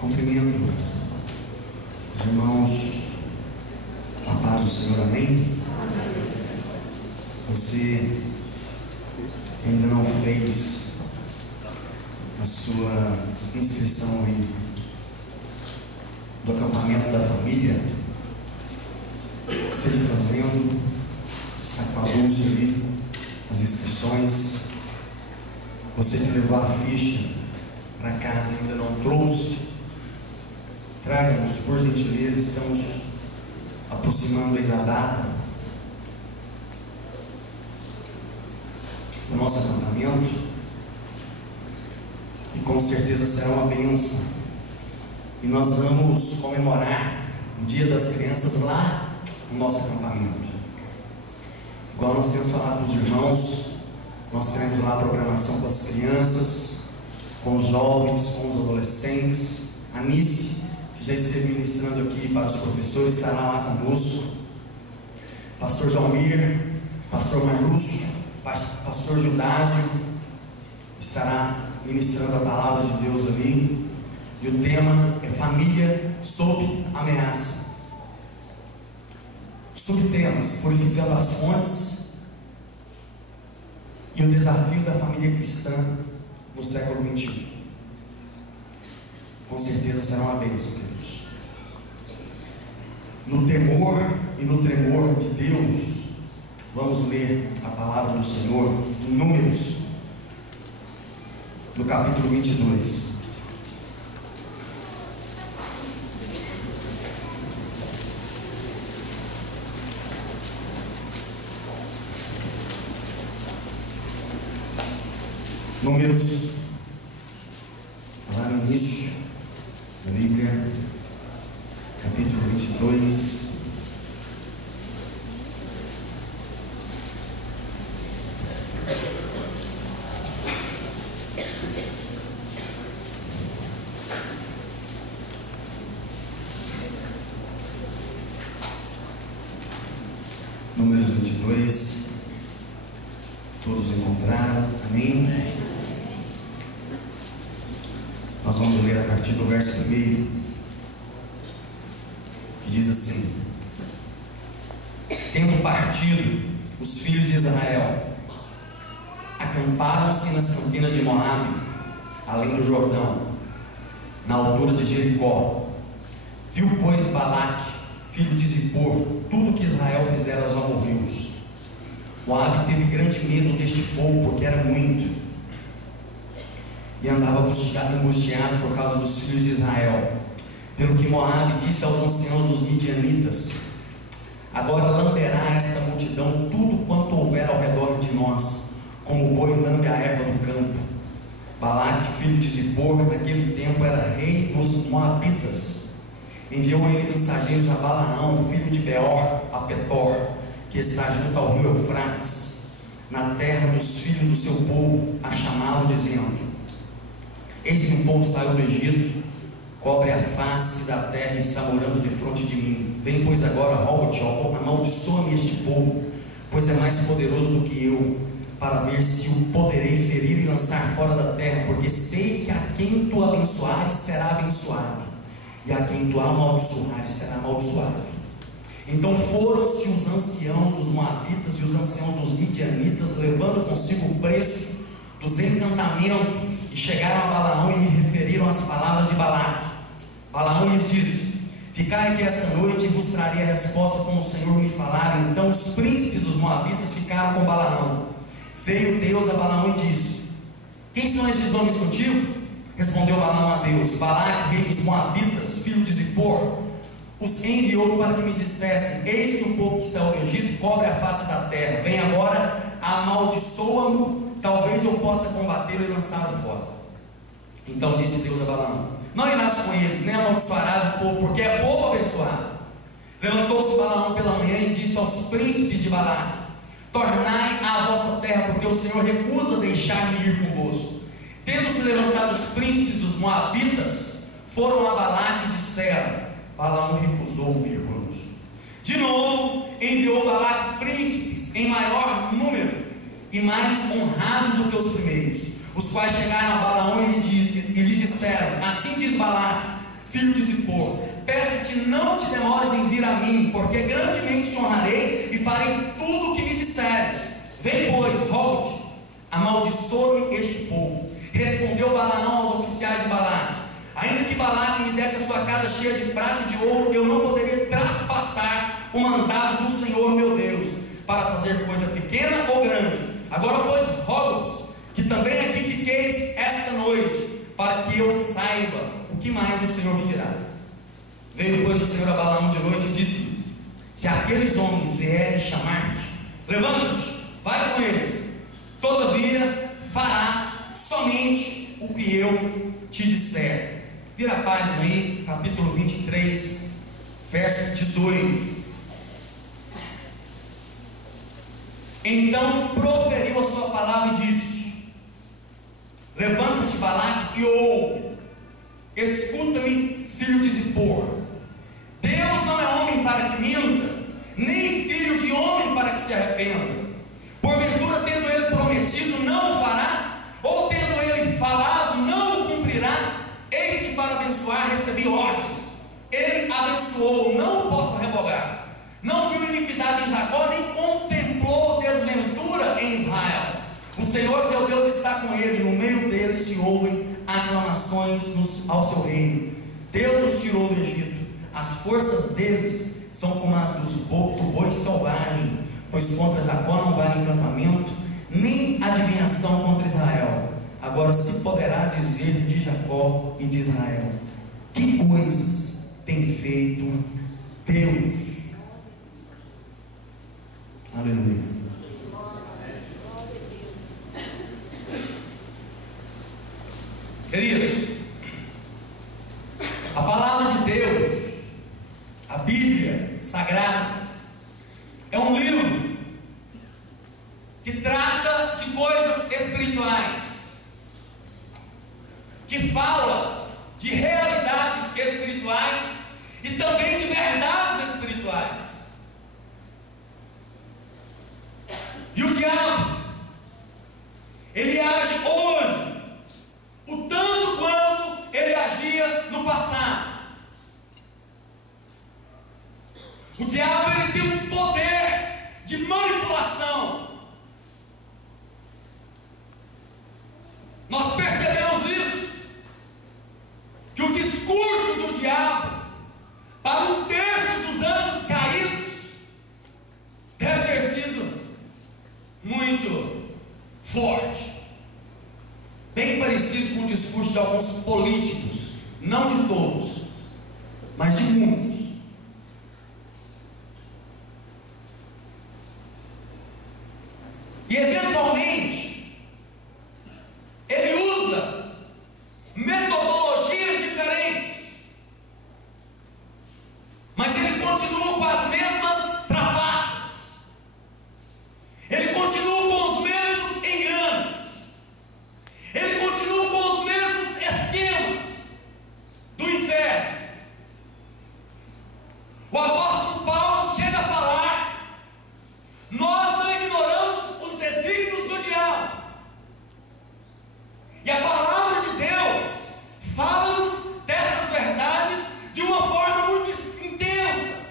Cumprimento os irmãos, a paz do Senhor, amém? Você que ainda não fez a sua inscrição aí do acampamento da família, esteja fazendo, está com a bolsa ali, as inscrições. Você que levou a ficha para casa e ainda não trouxe, traga-nos, por gentileza. Estamos aproximando aí da data do nosso acampamento e com certeza será uma bênção. E nós vamos comemorar o Dia das Crianças lá no nosso acampamento. Igual nós temos falado para os irmãos, nós teremos lá a programação com as crianças, com os jovens, com os adolescentes. A Nice, que já esteve ministrando aqui para os professores, estará lá conosco. Pastor Jalmir, Pastor Marlúcio, Pastor Judásio estará ministrando a palavra de Deus ali. E o tema é família sob ameaça. Subtemas: purificando as fontes e o desafio da família cristã no século XXI. Com certeza será uma bênção, queridos. No temor e no tremor de Deus, vamos ler a palavra do Senhor em Números, no capítulo 22. Números, lá no início da Bíblia, capítulo 22. Números 22, todos encontraram? Amém? Nós vamos ler a partir do verso 1, que diz assim: tendo partido os filhos de Israel, acamparam-se nas campinas de Moabe, além do Jordão, na altura de Jericó. Viu, pois, Balaque, filho de Zippor, tudo que Israel fizera aos amorreus. Moabe teve grande medo deste povo, porque era muito, e andava angustiado por causa dos filhos de Israel. Pelo que Moabe disse aos anciãos dos midianitas: agora lamberá esta multidão tudo quanto houver ao redor de nós, como o boi lambe a erva do campo. Balaque, filho de Zippor, naquele tempo era rei dos Moabitas. Enviou ele mensageiros a Balaão, filho de Beor, a Petor, que está junto ao rio Eufrates, na terra dos filhos do seu povo, a chamá-lo, dizendo: eis que um povo saiu do Egito, cobre a face da terra e está morando defronte de mim. Vem, pois, agora, rogo-te, amaldiçoa-me este povo, pois é mais poderoso do que eu, para ver se o poderei ferir e lançar fora da terra, porque sei que a quem tu abençoares será abençoado, e a quem tu amaldiçoares será amaldiçoado. Então foram-se os anciãos dos Moabitas e os anciãos dos Midianitas, levando consigo o preço dos encantamentos, e chegaram a Balaão e lhe referiram as palavras de Balaque. Balaão lhes disse: ficai aqui esta noite e vos trarei a resposta como o Senhor me falar. Então os príncipes dos Moabitas ficaram com Balaão. Veio Deus a Balaão e disse: quem são esses homens contigo? Respondeu Balaão a Deus: Balaque, rei dos Moabitas, filho de Zippor, os enviou para que me dissessem: eis que o povo que saiu do Egito cobre a face da terra. Vem agora, amaldiçoa-mo, talvez eu possa combatê-lo e lançá-lo fora. Então disse Deus a Balaão: não irás com eles, nem amaldiçoarás o povo, porque é povo abençoado. Levantou-se Balaão pela manhã e disse aos príncipes de Balaque: tornai à vossa terra, porque o Senhor recusa deixar-me ir convosco. Tendo-se levantado os príncipes dos Moabitas, foram a Balaque e disseram: Balaão recusou vir conosco. De novo enviou Balaque príncipes em maior número e mais honrados do que os primeiros, os quais chegaram a Balaão e lhe disseram: assim diz Balaque: filho de Zippor, peço-te, não te demores em vir a mim, porque grandemente te honrarei e farei tudo o que me disseres. Vem, pois, rogo-te, amaldiçoe-me este povo. Respondeu Balaão aos oficiais de Balaque: ainda que Balaque me desse a sua casa cheia de prata e de ouro, eu não poderia traspassar o mandado do Senhor meu Deus, para fazer coisa pequena ou grande. Agora, pois, rogo-vos que também aqui fiqueis esta noite, para que eu saiba o que mais o Senhor me dirá. Veio, pois, o Senhor a Balaão de noite e disse: se aqueles homens vierem chamar-te, levanta-te, vai com eles, todavia farás somente o que eu te disser. Vira a página aí, capítulo 23, verso 18. Então proferiu a sua palavra e disse: levanta-te, Balaque, e ouve. Escuta-me, filho de Zippor. Deus não é homem para que minta, nem filho de homem para que se arrependa. Porventura, tendo ele prometido, não o fará? Ou tendo ele falado, não o cumprirá? Eis que para abençoar recebi ordem. Ele abençoou, não o posso revogar. Não viu iniquidade em Jacó, nem contemplou desventura em Israel. O Senhor seu Deus está com ele, no meio dele se ouvem aclamações ao seu reino. Deus os tirou do Egito. As forças deles são como as do boi selvagem, pois contra Jacó não vale encantamento, nem adivinhação contra Israel. Agora se poderá dizer de Jacó e de Israel: que coisas tem feito Deus? Aleluia. Queridos, a palavra de Deus, a Bíblia Sagrada, é um livro que trata de coisas espirituais, que fala de realidades espirituais e também de verdades espirituais. E o diabo, ele age hoje o tanto quanto ele agia no passado. O diabo, ele tem um poder de manipulação. Nós percebemos isso, que o discurso do diabo para um terço dos anjos caídos deve ter sido muito forte, bem parecido com o discurso de alguns políticos, não de todos, mas de muitos. E eventualmente ele usa metodologias diferentes, mas ele continua com as mesmas trapaças, ele continua com os mesmos enganos, ele continua com os mesmos esquemas do inferno. O apóstolo Paulo chega a falar: nós não ignoramos os desígnios do diabo. E a palavra de Deus fala-nos dessas verdades de uma forma muito intensa.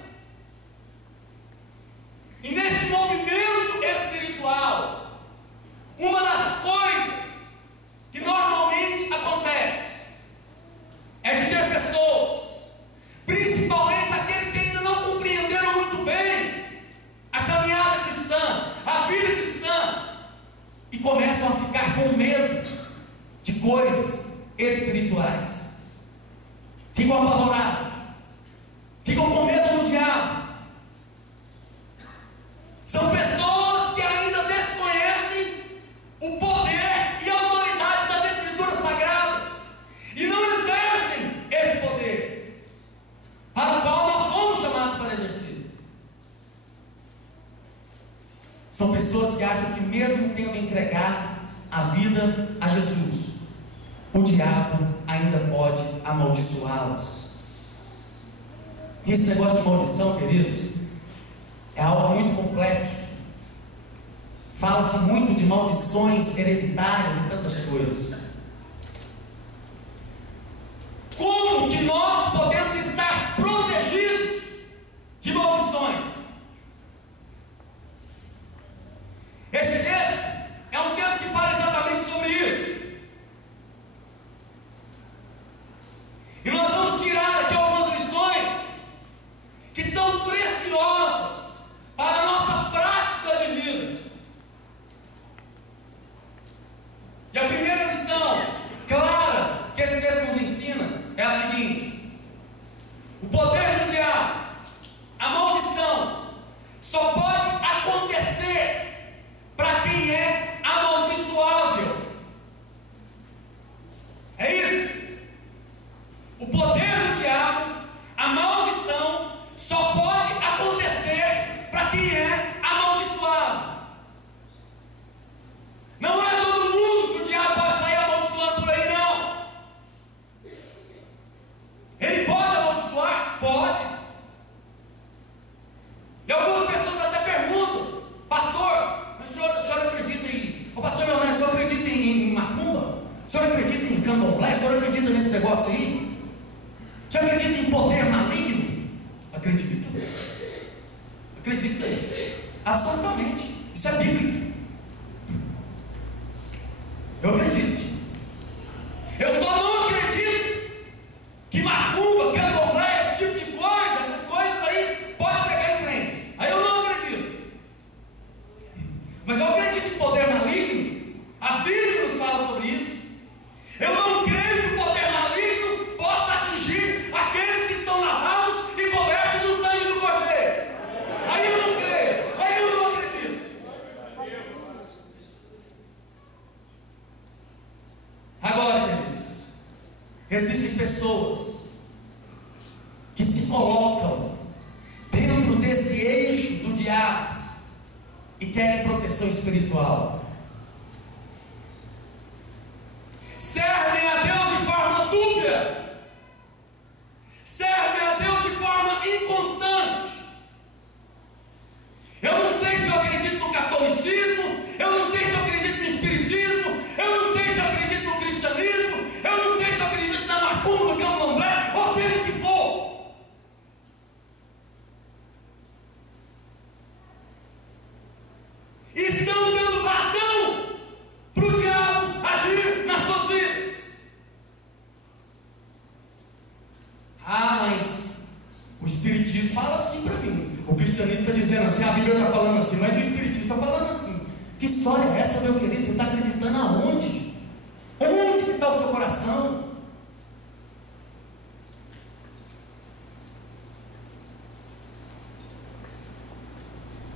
E nesse movimento espiritual, uma das coisas que normalmente acontece é de ter pessoas, principalmente aqueles que ainda não compreenderam muito bem a caminhada cristã, a vida cristã, e começam a ficar com medo de coisas espirituais, ficam apavorados, ficam com medo do diabo. São pessoas que ainda desconhecem o poder e a autoridade das Escrituras Sagradas e não exercem esse poder para o qual nós fomos chamados para exercer. São pessoas que acham que, mesmo tendo entregado a vida a Jesus, o diabo ainda pode amaldiçoá-las. E esse negócio de maldição, queridos, é algo muito complexo. Fala-se muito de maldições hereditárias e tantas coisas. Como que nós o poder do diabo, a maldição, só pode acontecer para quem é amaldiçoado. Não é todo mundo que o diabo pode sair amaldiçoando por aí, não. Ele pode amaldiçoar? Pode. E algumas pessoas até perguntam: pastor, o senhor acredita em... Ô pastor Leonardo, o senhor acredita em macumba? O senhor acredita em candomblé? O senhor acredita nesse negócio aí? O senhor acredita em poder maligno? Acredito. Acredito. Absolutamente. Isso é bíblico. Eu acredito. Eu só não acredito que macumba, candomblé, esse tipo de coisa, essas coisas aí, pode pegar em crente. Aí eu não acredito. Mas eu acredito em poder maligno. A Bíblia nos fala sobre isso. Eu não creio que o poder maligno possa atingir aqueles que estão lavados e cobertos do sangue do Cordeiro. Aí eu não creio. Aí eu não acredito. Agora, queridos, existem pessoas que se colocam dentro desse eixo do diabo e querem proteção espiritual. Servem a Deus de forma dúbia, servem a Deus de forma inconstante. Eu não sei se eu acredito no catolicismo, eu não sei se eu acredito no espiritismo, eu não sei se eu acredito no cristianismo, eu não sei se eu acredito na macumba, no candomblé, ou seja o que for. Estão dando vazão para o diabo agir nas suas vidas. Ah, mas o espiritismo fala assim para mim, o cristianismo está dizendo assim, a Bíblia está falando assim, mas o espiritismo está falando assim. Que história é essa, meu querido? Você está acreditando aonde? Onde que está o seu coração?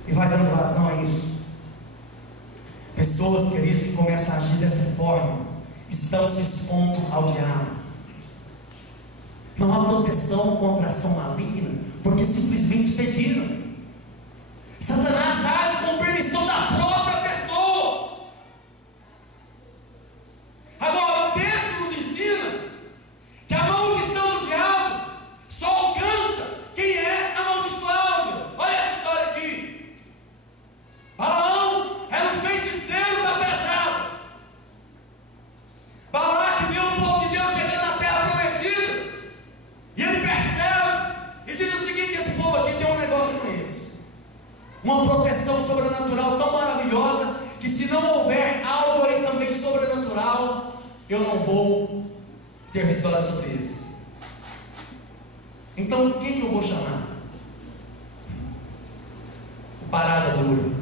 E vai dando vazão a isso. Pessoas, queridos, que começam a agir dessa forma, estão se expondo ao diabo. Não há proteção contra a ação maligna, porque simplesmente pediram. Satanás age com permissão da própria pessoa. Agora, o texto nos ensina que a maldição do diabo só alcança quem é amaldiçoável. Olha essa história aqui. Balaão era um feiticeiro da pesada. Balaque viu o povo de Deus chegando na terra prometida, e ele percebe e diz o seguinte: esse povo aqui tem um negócio com eles, uma proteção sobrenatural tão maravilhosa, que se não houver algo aí também sobrenatural, eu não vou ter vitória sobre eles. Então quem que eu vou chamar? O parada dura.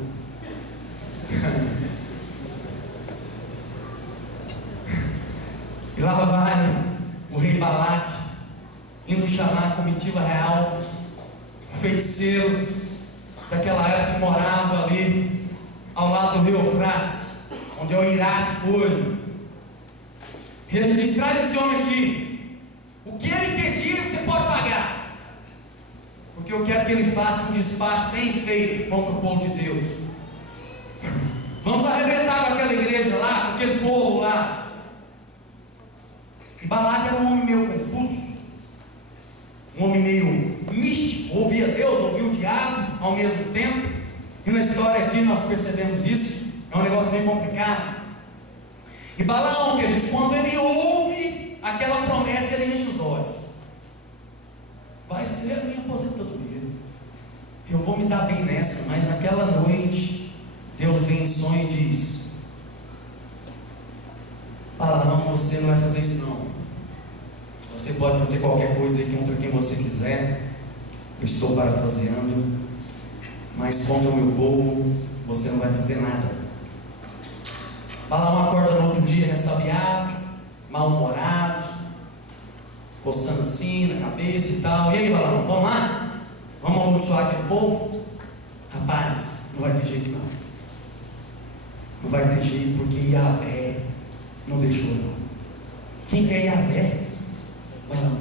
E lá vai o rei Balaque indo chamar a comitiva real, o feiticeiro daquela época que morava ali ao lado do rio Eufrates, onde é o Iraque hoje. Ele diz: traz esse homem aqui, o que ele pedir você pode pagar, porque eu quero que ele faça um despacho bem feito contra o povo de Deus. Vamos arrebentar com aquela igreja lá, com aquele povo lá. E Balaque era um homem meio confuso, um homem meio místico, ouvia Deus, ouvia o diabo ao mesmo tempo. E na história aqui nós percebemos isso. É um negócio bem complicado. E Balaão, queridos, quando ele ouve aquela promessa, ele enche os olhos. Vai ser a minha aposentadoria, eu vou me dar bem nessa. Mas naquela noite Deus vem em sonho e diz: Balaão, você não vai fazer isso não. Você pode fazer qualquer coisa aí contra quem você quiser, eu estou parafraseando, mas contra o meu povo você não vai fazer nada. Balaão acorda no outro dia ressabiado, mal-humorado, coçando assim na cabeça e tal. E aí, Balaão, vamos lá? Vamos amaldiçoar aquele povo? Rapaz, não vai ter jeito não. Não vai ter jeito, porque Yahvé não deixou não. Quem quer Yahvé? Balaão.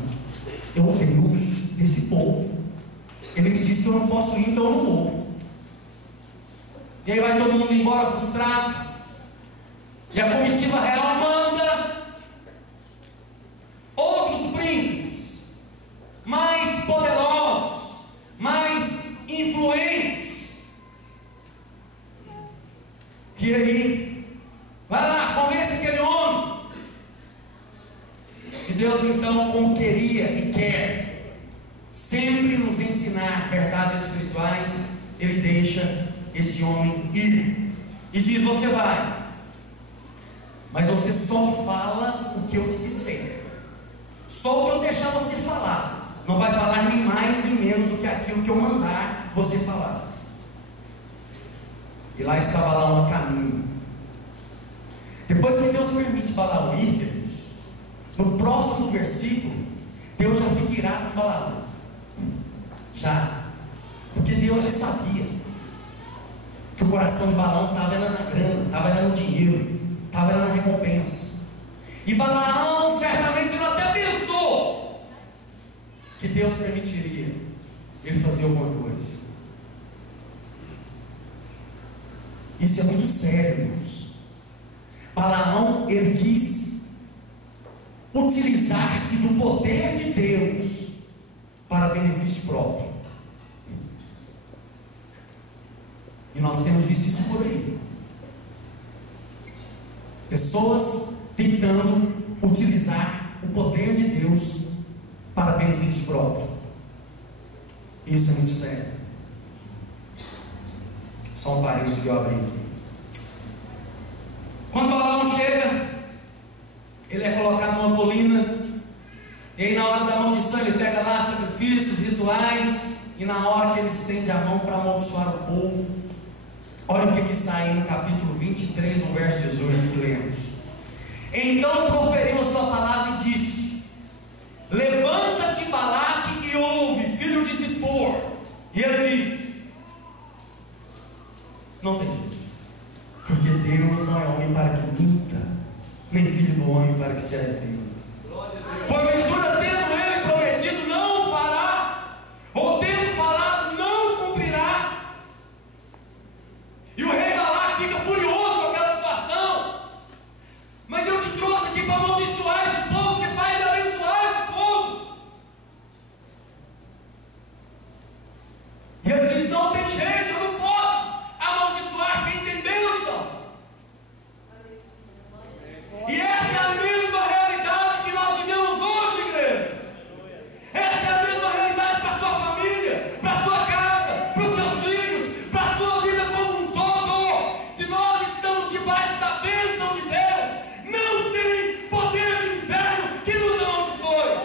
é o Deus desse povo. Ele me disse que eu não posso ir, então eu não vou. E aí vai todo mundo embora frustrado. E a comitiva real manda outros príncipes, mais poderosos, mais influentes. E aí, vai lá, convence aquele homem. E Deus então, como queria e quer sempre nos ensinar verdades espirituais, Ele deixa esse homem ir. E diz: você vai, mas você só fala o que eu te disser. Só o que eu deixar você falar. Não vai falar nem mais nem menos do que aquilo que eu mandar você falar. E lá está Balaão a caminho. Depois que Deus permite Balaão ir, queridos, no próximo versículo, Deus já fica irado com Balaão. Já. Porque Deus já sabia que o coração de Balaão estava na grana, estava no dinheiro, estava na recompensa. E Balaão certamente ele até pensou que Deus permitiria ele fazer alguma coisa. Isso é muito sério, irmãos. Balaão, ele quis utilizar-se do poder de Deus para benefício próprio. E nós temos visto isso por aí. Pessoas tentando utilizar o poder de Deus para benefício próprio. Isso é muito sério. Só um parênteses que eu abri aqui. Quando Balaão chega, ele é colocado numa colina. E aí na hora da maldição ele pega lá sacrifícios, rituais. E na hora que ele estende a mão para amaldiçoar o povo, olha o que sai no capítulo 23, no verso 18 que lemos. Então proferiu a sua palavra e disse: levanta-te, Balaque, e ouve, filho de Zippor. E ele diz: não tem jeito, porque Deus não é homem para que minta, nem filho do homem para que se arrependa. Porventura, tendo ele prometido, não fará, ou tendo falado, não cumprirá. E o rei Balaque fica furioso com aquela situação. Mas eu te trouxe aqui para amaldiçoar esse povo. Você faz abençoar esse povo. E ele diz: não tem jeito, eu não posso amaldiçoar quem tem bênção. E essa é a mesma realidade que nós vivemos hoje, igreja. Essa é a mesma realidade para a sua família, para a sua casa, para os seus filhos, para a sua vida como um todo. Se nós estamos debaixo da bênção de Deus, não tem poder do inferno que nos amaldiçoe.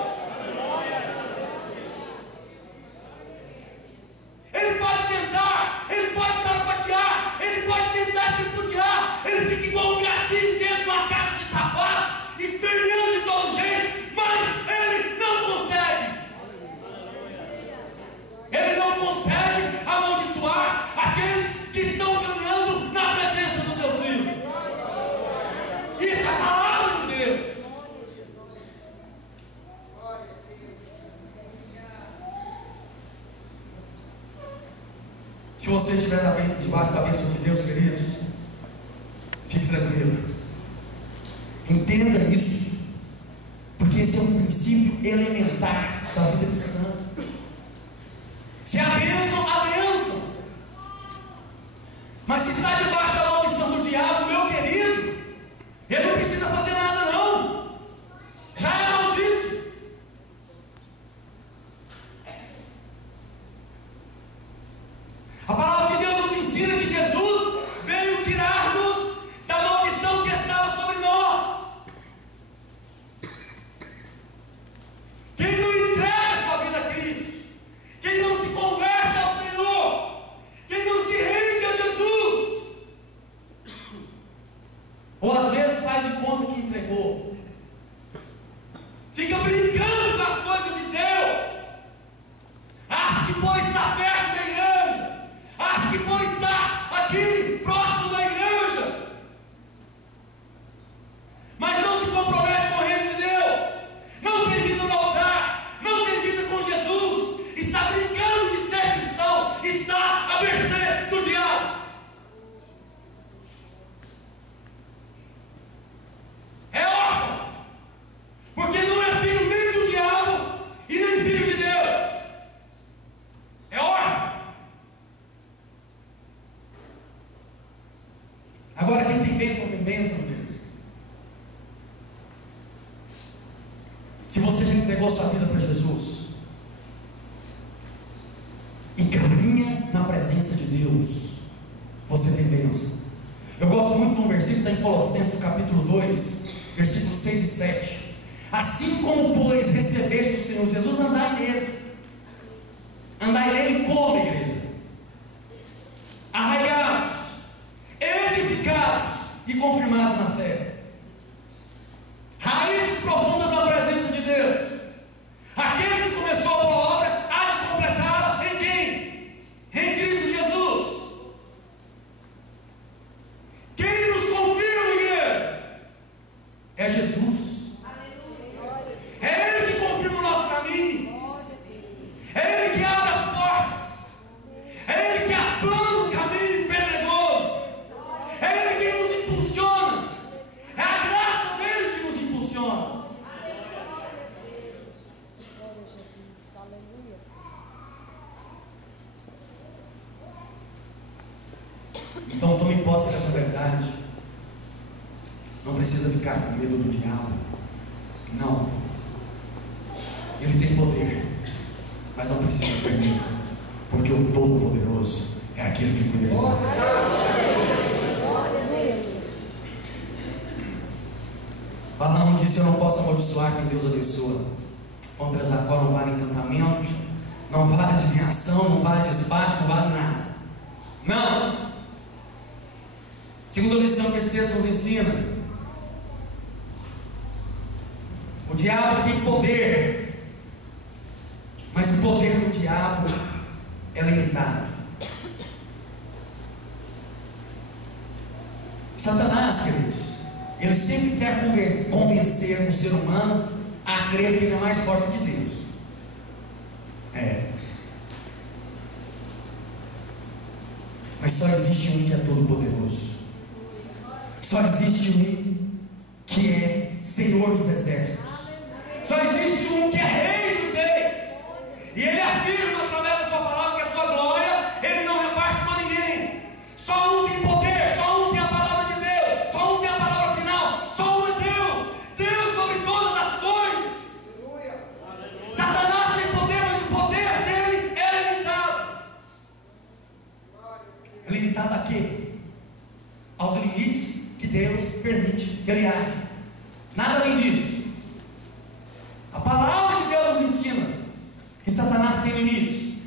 Ele pode tentar, ele pode sapatear, ele pode tentar tripudiar, ele fica igual um gatinho dentro de uma caixa de sapato, esperneando de todo jeito, mas ele não consegue. Ele não consegue amaldiçoar aqueles que estão caminhando na presença do Deus vivo. Isso é a palavra de Deus. Se você estiver debaixo da bênção de Deus, queridos, fique tranquilo. Entenda isso, porque esse é um princípio elementar da vida cristã. Se a bênção, mas se está debaixo da maldição do diabo, meu querido, ele não precisa fazer nada não, já é maldito. A palavra de Deus nos ensina que Jesus veio tirar-nos da maldição que estava sobre nós. Quem não entrega sua vida a Cristo, quem não se converte ao Senhor, quem não se rende a Jesus, ou às vezes faz de conta que entregou, Se você já entregou sua vida para Jesus e caminha na presença de Deus, você tem bênção. Eu gosto muito de um versículo, está em Colossenses, no capítulo 2, versículos 6 e 7. Assim como, pois, recebeste o Senhor Jesus, andai nele. Andai nele como, igreja? Arraigados, edificados e confirmados na fé. Raízes profundas na presença de Deus. Aquele que começou a boa obra há de completá-la em quem? Em Cristo Jesus. Quem nos confirma, igreja? É Jesus. É Ele que confirma o nosso caminho. É Ele que abre as portas. É Ele que aplana o caminho pedregoso. É Ele que nos impulsiona. É a graça dele que nos impulsiona. Então tome posse dessa verdade. Não precisa ficar com medo do diabo. Não. Ele tem poder, mas não precisa ter medo, porque o Todo-Poderoso é aquele que cuida de nós. Balaão disse: eu não posso amaldiçoar quem Deus abençoa. Contra Jacó não vale encantamento, não vale adivinhação, não vale despacho, não vale nada. Não. Segunda lição que esse texto nos ensina: o diabo tem poder, mas o poder do diabo é limitado. Satanás, queridos, ele sempre quer convencer o ser humano a crer que ele é mais forte que Deus. Mas só existe um que é todo poderoso. Só existe um que é Senhor dos exércitos. Só existe um que é Rei dos reis. E Ele afirma através da sua palavra que a sua glória Ele não reparte com ninguém. Só um tem poder, só um tem a palavra de Deus, só um tem a palavra final, só um é Deus. Deus sobre todas as coisas. Satanás tem poder, mas o poder dele é limitado. É limitado a quê? Aos limites que Deus permite que ele age. Nada além disso. A palavra de Deus nos ensina que Satanás tem limites.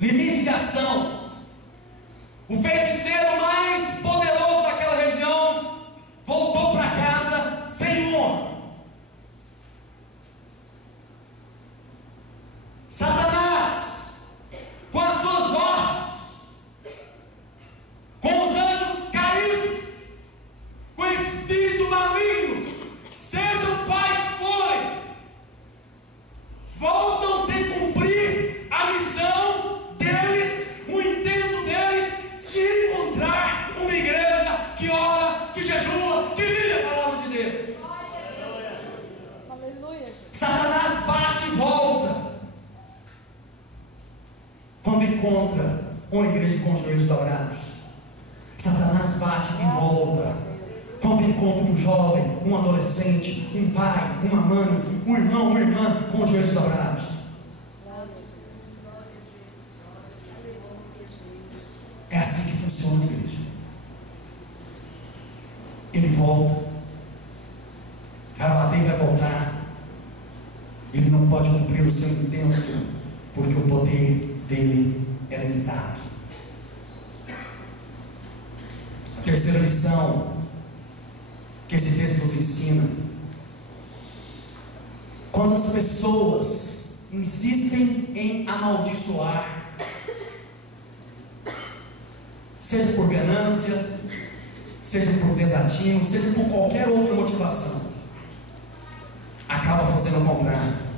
Limite de ação. O feiticeiro mais poderoso daquela região voltou para casa sem honra. Satanás, com as suas hostes, com os anjos caídos, com espíritos malignos, sejam quais forem, voltam sem cumprir a missão deles, o intento deles, se encontrar uma igreja que ora, que jejua, que vive a palavra de Deus. Aleluia. Satanás bate e volta quando encontra uma igreja com os joelhos dobrados. Satanás bate e volta quando encontra um jovem, um adolescente, um pai, uma mãe, um irmão, uma irmã com os joelhos dobrados. É assim que funciona, igreja. Ele volta, vai bater e vai voltar. Ele não pode cumprir o seu intento, porque o poder dele é limitado. A terceira lição que esse texto nos ensina: quando as pessoas insistem em amaldiçoar, seja por ganância, seja por desatino, seja por qualquer outra motivação, acaba fazendo ao contrário.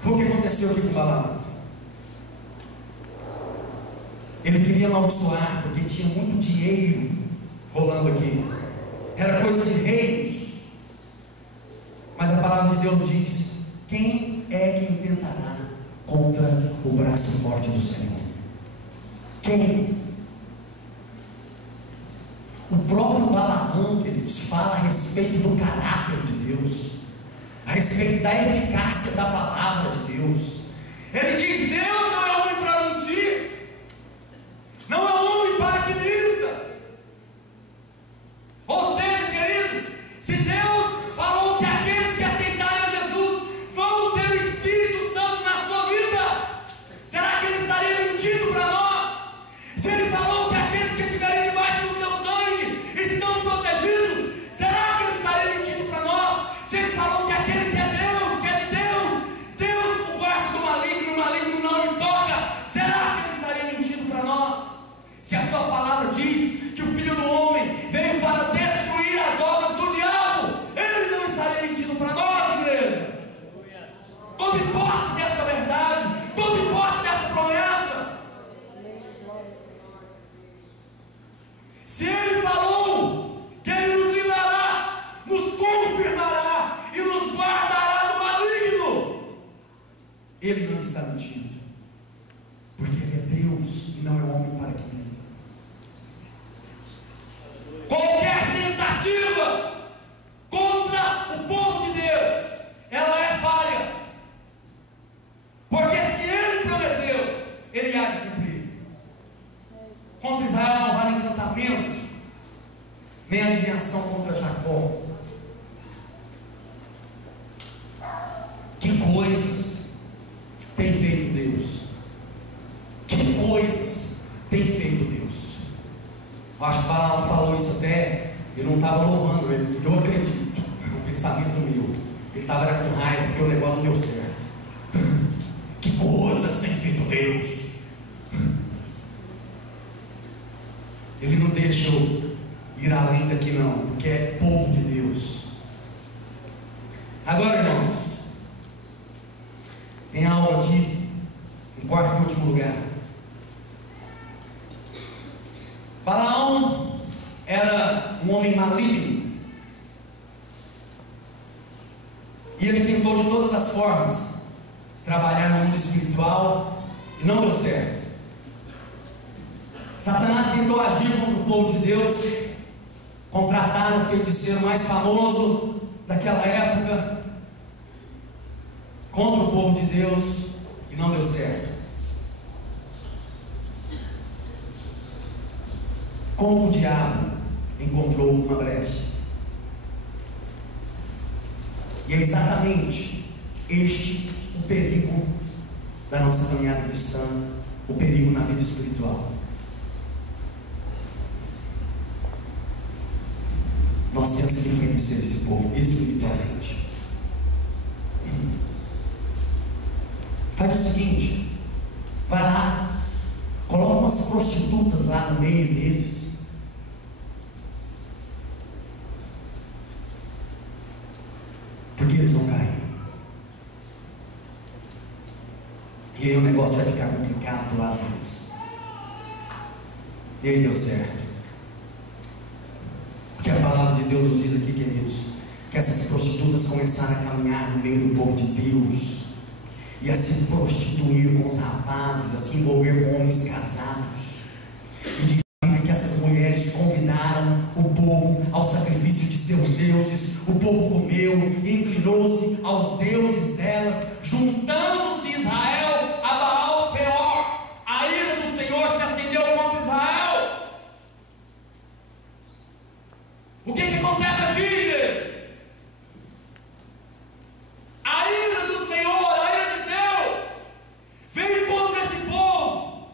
Foi o que aconteceu aqui com Balaão. Ele queria amaldiçoar porque tinha muito dinheiro rolando aqui, era coisa de reis. Mas a palavra de Deus diz: quem é que intentará contra o braço forte do Senhor? Quem? O próprio Balaão, queridos, fala a respeito do caráter de Deus. a respeito da eficácia da palavra de Deus. Ele diz: Deus não é homem para mentir, não é homem para que minta. Ou seja, queridos, se Deus falou que aqueles que aceitarem a Jesus vão ter o Espírito Santo na sua vida, será que Ele estaria mentindo para nós? Se Ele falou que aqueles que estiverem debaixo do seu sangue estão protegidos, será que Ele estaria mentindo para nós? Se Ele falou que aquele que é Deus, que é de Deus, Deus o guarda do maligno, o maligno não lhe toca, será que Ele estaria mentindo para nós? Se a sua palavra diz que o Filho do Homem veio para destruir as obras do diabo, Ele não estaria mentindo para nós, igreja. Tome posse desta verdade, tome posse desta promessa. Se Ele falou que Ele nos livrará, nos confirmará e nos guardará do maligno, Ele não está mentindo, porque Ele é Deus e não é homem para que minta. Qualquer tentativa contra o povo de Deus, ela é falha, porque se Ele prometeu, Ele há de cumprir. Contra Israel não vale encantamento, nem adivinhação contra Jacó. Que coisas tem feito Deus? Que coisas tem feito Deus? Eu acho que Balaão falou isso até, ele não estava louvando ele, porque eu acredito, é um pensamento meu, ele estava com raiva porque o negócio não deu certo. Que coisas tem feito Deus? Ele não deixa eu ir além daqui não, porque é povo de Deus. Agora, irmãos, tem algo aqui, em quarto e último lugar. Balaão era um homem maligno, e ele tentou de todas as formas trabalhar no mundo espiritual e não deu certo. Satanás tentou agir contra o povo de Deus, contratar o feiticeiro mais famoso daquela época contra o povo de Deus e não deu certo. Como o diabo encontrou uma brecha. E é exatamente este o perigo da nossa caminhada cristã, o perigo na vida espiritual. Nós temos que enfrentar esse povo espiritualmente. Faz o seguinte: vai lá, coloca umas prostitutas lá no meio deles. Porque eles vão cair. E aí o negócio vai ficar complicado do lado deles. E aí deu certo. Porque a palavra de Deus nos diz aqui, queridos, que essas prostitutas começaram a caminhar no meio do povo de Deus e a se prostituir com os rapazes, a se envolver com homens casados. E diz que essas mulheres convidaram o povo ao sacrifício de seus deuses. O povo comeu e inclinou-se aos deuses delas, juntando-se Israel a Baal Peor. A ira do Senhor se acendeu contra Israel. O que acontece aqui, igreja? A ira do Senhor, a ira de Deus, vem contra esse povo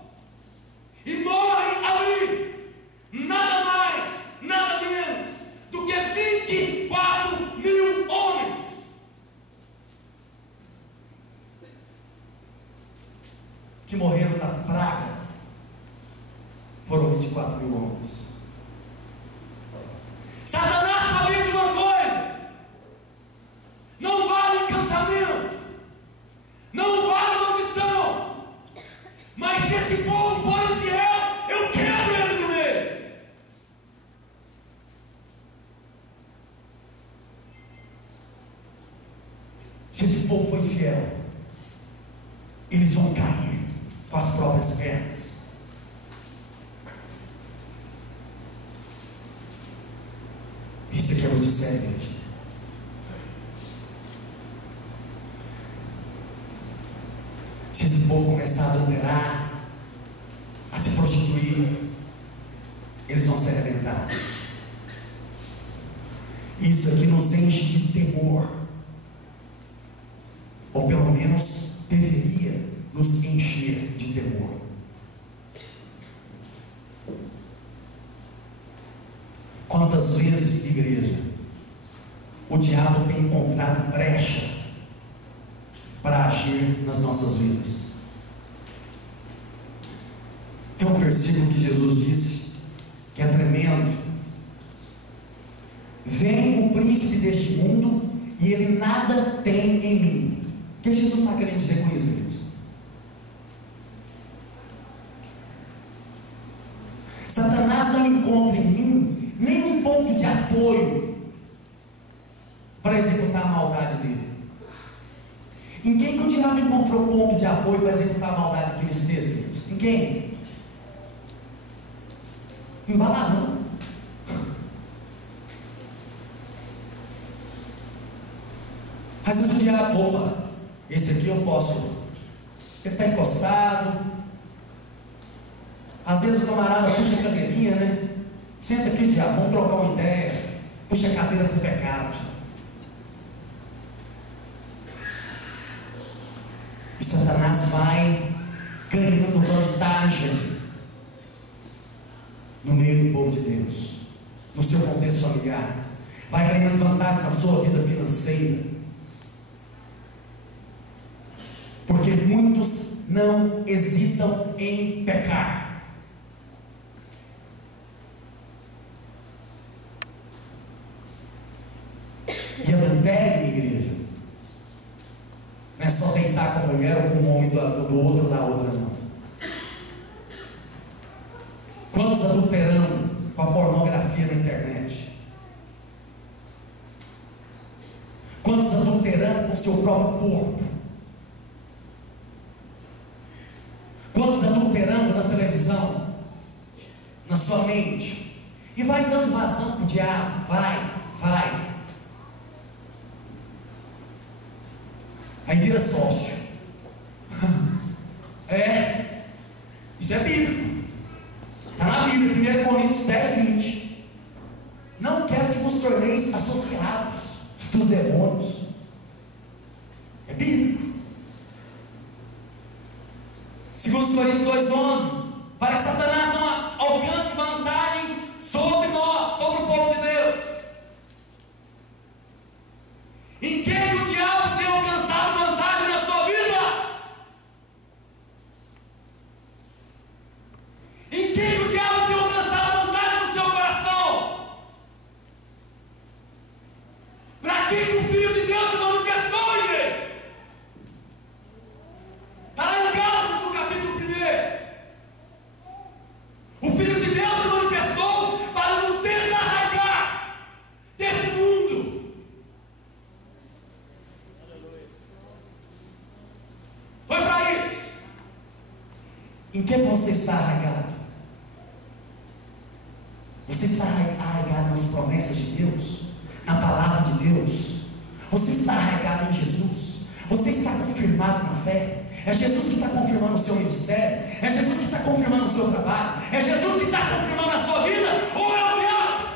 e morrem ali nada mais, nada menos do que 24 mil homens, que morreram da praga. Foram 24 mil homens. Satanás sabia de uma coisa: não vale encantamento, não vale maldição, mas se esse povo for infiel, eu quebro eles no meio. Se esse povo for infiel, eles vão cair com as próprias pernas. Isso aqui é muito sério, gente. Se esse povo começar a adulterar, a se prostituir, eles vão se arrebentar. Isso aqui nos enche de temor, ou pelo menos deveria nos encher de temor. Quantas vezes, igreja, o diabo tem encontrado brecha para agir nas nossas vidas? Tem um versículo que Jesus disse, que é tremendo: vem o príncipe deste mundo e ele nada tem em mim. O que Jesus está querendo dizer com isso, queridos? Satanás não encontra em mim nenhum ponto de apoio para executar a maldade dele. Em quem que o diabo encontrou ponto de apoio para executar a maldade aqui nesse texto, queridos? Em quem? Em Balaão. Às vezes o diabo, opa, esse aqui eu posso, ele está encostado. Às vezes o camarada puxa a cadeirinha, né? Senta aqui, diabo, vamos trocar uma ideia. Puxa a cadeira do pecado. E Satanás vai ganhando vantagem no meio do povo de Deus, no seu contexto familiar, vai ganhando vantagem na sua vida financeira, porque muitos não hesitam em pecar. E adultério, igreja, não é só deitar com a mulher ou com o homem do outro ou da outra, não. Quantos adulterando com a pornografia na internet? Quantos adulterando com o seu próprio corpo? Quantos adulterando na televisão, na sua mente? E vai dando vazão para o diabo, vai. Aí vira sócio. Isso é bíblico. Está na Bíblia, 1 Coríntios 10, 20. Não quero que vos torneis associados dos demônios. É bíblico. 2 Coríntios 2,11. Para que Satanás não alcance vantagem sobre nós, sobre o povo de Deus. Em que o diabo tem alcançado vantagem na sua vida? Em que o diabo tem alcançado vantagem no seu coração? Para que o Filho de Deus se manifestou, igreja? Está lá em Gálatas, no capítulo 1. O Filho de Deus se manifestou para nos desarraigar desse mundo. Foi para isso. Em que você está arraigado? Você está arraigado nas promessas de Deus, na palavra de Deus? Você está arraigado em Jesus? Você está confirmado na fé? É Jesus que está confirmando o seu ministério? É Jesus que está confirmando o seu trabalho? É Jesus que está confirmando a sua vida? Ou é o diabo?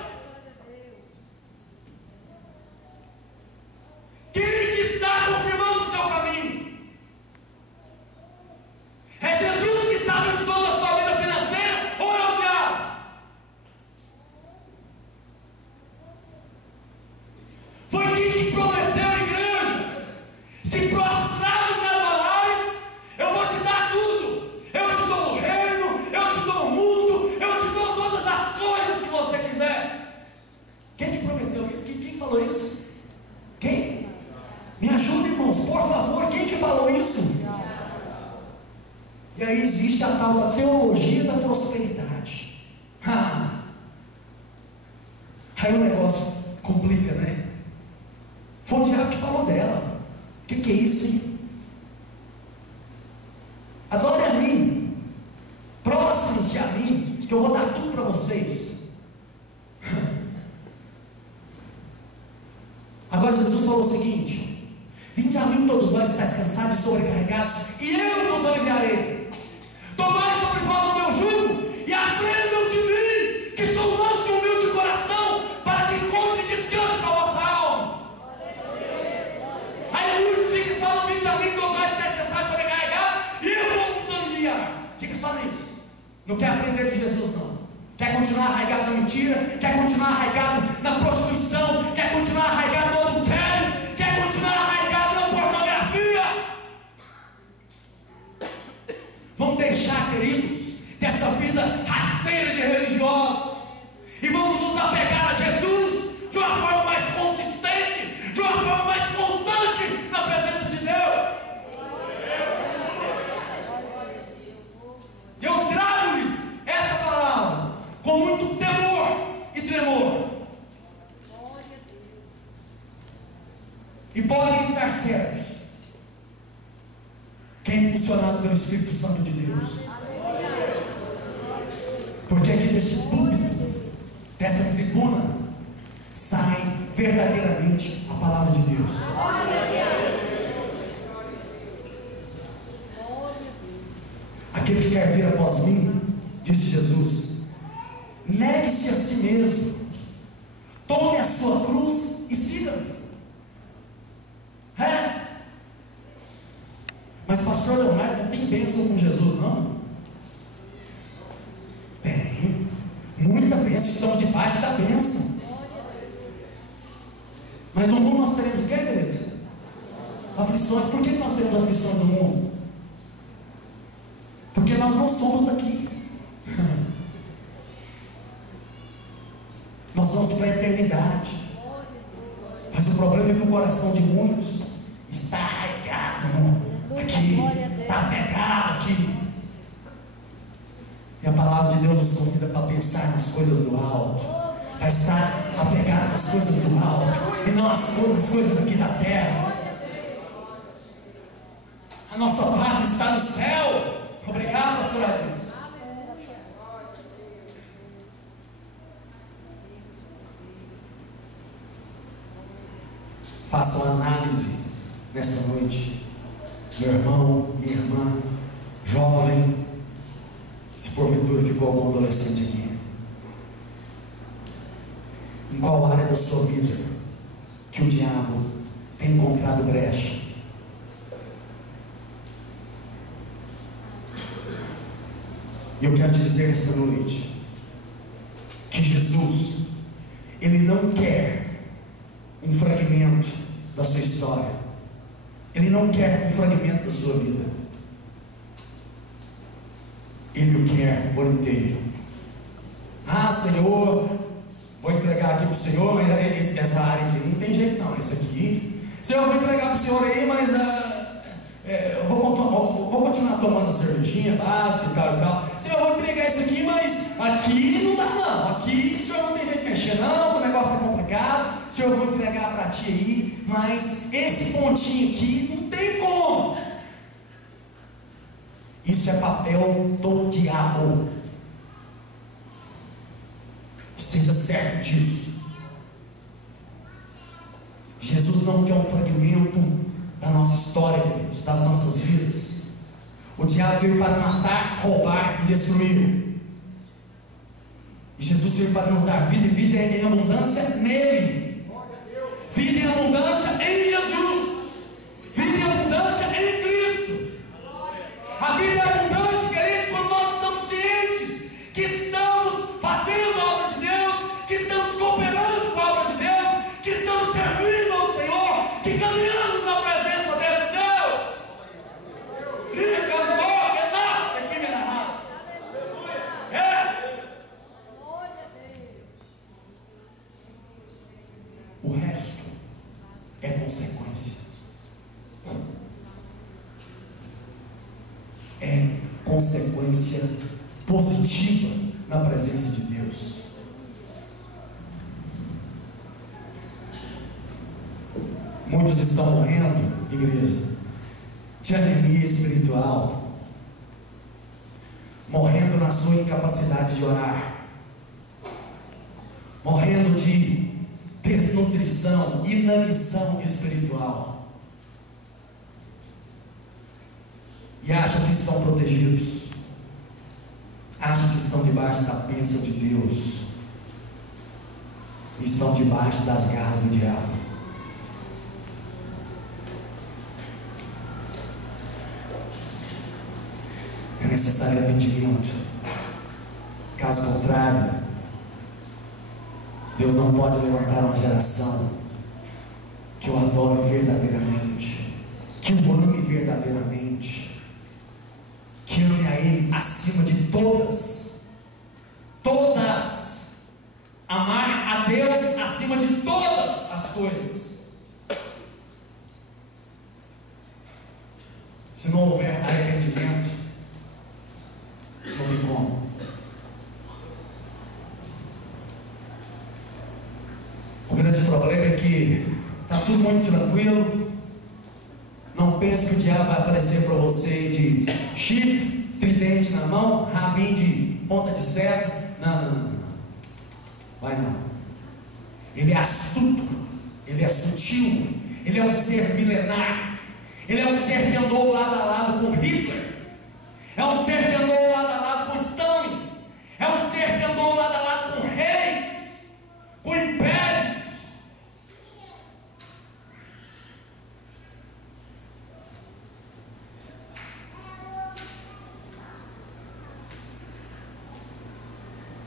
Quem que está confirmando o seu caminho? É Jesus que está abençoando a sua vida financeira? Ou é o diabo? Foi quem que prometeu a igreja: se prostrado me adorares, eu vou te dar tudo. Eu te dou o reino, eu te dou o mundo, eu te dou todas as coisas que você quiser. Quem que prometeu isso? Quem falou isso? Quem? Me ajuda, irmãos, por favor. Quem que falou isso? E aí existe a tal da teologia da prosperidade. Aí o negócio complica, né? Foi o diabo que falou dela. O que é isso, hein? Adore a mim, próximos-se a mim, que eu vou dar tudo para vocês. Agora Jesus falou o seguinte: vinde Vinde a mim todos vós estáis cansados e sobrecarregados, e eu vos aliviarei. Tomai sobre vós o meu jugo, e aprendam de mim, que sou manso e humilde de coração, para que encontre descanso para a vossa alma. Aí muitos ficam falando: vinde a mim todos vós estáis cansados e sobrecarregados, e eu vou vos aliviar. Fica só nisso. Não quer aprender de Jesus, não. Quer continuar arraigado na mentira, quer continuar arraigado na prostituição, quer continuar arraigado no adultério, quer continuar arraigado na pornografia. Vamos deixar, queridos, dessa vida rasteira de religiosos, e vamos nos apegar a Jesus de uma forma mais consistente, de uma forma mais constante na presença de Deus. Eu trago-lhes essa palavra com muito temor e tremor, e podem estar certos que é impulsionado pelo Espírito Santo de Deus, porque aqui deste púlpito, dessa tribuna, sai verdadeiramente a palavra de Deus. Aquele que quer vir após mim, disse Jesus, negue-se a si mesmo, tome a sua cruz e siga-me. Mas pastor Leonardo, não tem bênção com Jesus, não? Tem muita bênção, estamos debaixo da bênção. Mas no mundo nós teremos o que, queridos? Aflições. Por que nós temos aflições no mundo? Porque nós não somos daqui. Nós vamos para a eternidade. Mas o problema é que o coração de muitos está arraigado aqui, está apegado aqui. E a palavra de Deus nos convida para pensar nas coisas do alto, para estar apegado nas coisas do alto e não nas coisas aqui da terra. A nossa pátria está no céu. Obrigado, pastor Adilson. Faça uma análise nessa noite, meu irmão, minha irmã, jovem, se porventura ficou algum adolescente aqui. Em qual área da sua vida que o diabo tem encontrado brecha? E eu quero te dizer nesta noite que Jesus, Ele não quer um fragmento da sua história, Ele não quer um fragmento da sua vida, Ele o quer por inteiro. Ah, Senhor, vou entregar aqui para o Senhor, mas essa área aqui não tem jeito não, essa aqui, Senhor, vou entregar para o Senhor aí, mas eu vou continuar tomando a cervejinha básica e tal. Senhor, eu vou entregar isso aqui, mas aqui não dá não. Aqui o Senhor não tem jeito de mexer não, o negócio está complicado. Senhor, eu vou entregar para ti aí, mas esse pontinho aqui não tem como. Isso é papel do diabo. Esteja certo disso. Jesus não quer um fragmento da nossa história, queridos, das nossas vidas. O diabo veio para matar, roubar e destruir. E Jesus veio para nos dar vida, e vida em abundância nele. Vida em abundância em Jesus. Vida em abundância em Cristo. A vida é abundante, queridos, quando nós estamos cientes que estamos fazendo a obra de Deus, que estamos cooperando com a obra de Deus, que estamos servindo ao Senhor, que caminhamos na presença desse Deus. O resto é consequência. É consequência positiva na presença de Deus. Muitos estão morrendo, igreja, de anemia espiritual, morrendo na sua incapacidade de orar, morrendo de desnutrição, inanição espiritual. e acham que estão protegidos, acham que estão debaixo da bênção de Deus, e estão debaixo das garras do diabo. É necessário arrependimento. Caso contrário, Deus não pode levantar uma geração que o adore verdadeiramente, que o ame verdadeiramente, que ame a Ele acima de todas, amar a Deus acima de todas as coisas. Se não houver arrependimento, não tem como. O grande problema é que está tudo muito tranquilo. Não pense que o diabo vai aparecer para você de chifre, tridente na mão, rabinho de ponta de seta. Não. Vai não. Ele é astuto, ele é sutil, ele é um ser milenar, ele é um ser que andou lado a lado com Hitler, é um ser que andou lado a lado com Stalin, é um ser que andou lado a lado com reis, com impérios.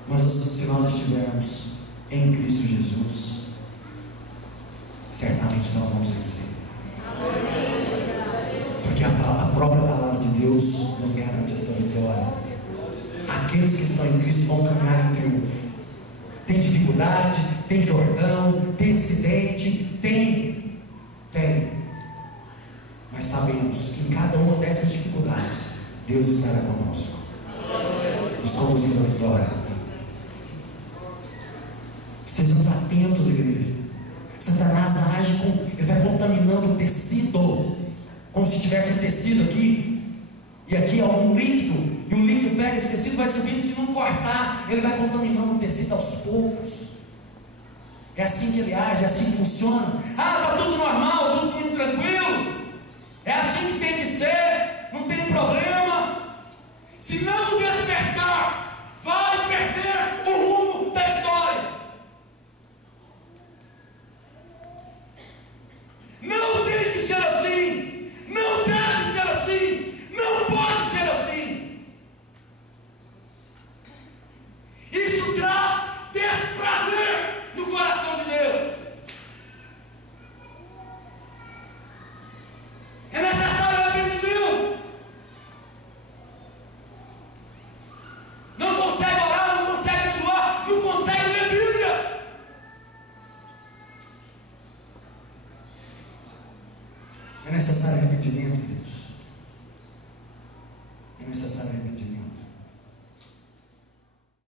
Mas se nós estivermos em Cristo Jesus, certamente nós vamos vencer. Porque a própria palavra de Deus nos garante esta vitória. Aqueles que estão em Cristo vão caminhar em triunfo. Tem dificuldade, tem Jordão, tem acidente, tem. Mas sabemos que em cada uma dessas dificuldades, Deus estará conosco. Estamos indo à vitória. Sejamos atentos, igreja. Satanás age ele vai contaminando o tecido, como se tivesse um tecido aqui, e aqui há um líquido, e o líquido pega esse tecido, vai subindo, se não cortar, ele vai contaminando o tecido aos poucos. É assim que ele age, é assim que funciona. Está tudo normal, tudo muito tranquilo, é assim que tem que ser, não tem problema. Se não despertar, vai perder o rumo da história. Não tem que ser assim, não deve ser assim, não pode ser assim. Isso traz desprazer no coração de Deus. É necessário arrependimento. Não consegue orar, não consegue jejuar, não consegue ler Bíblia. É necessário arrependimento, queridos.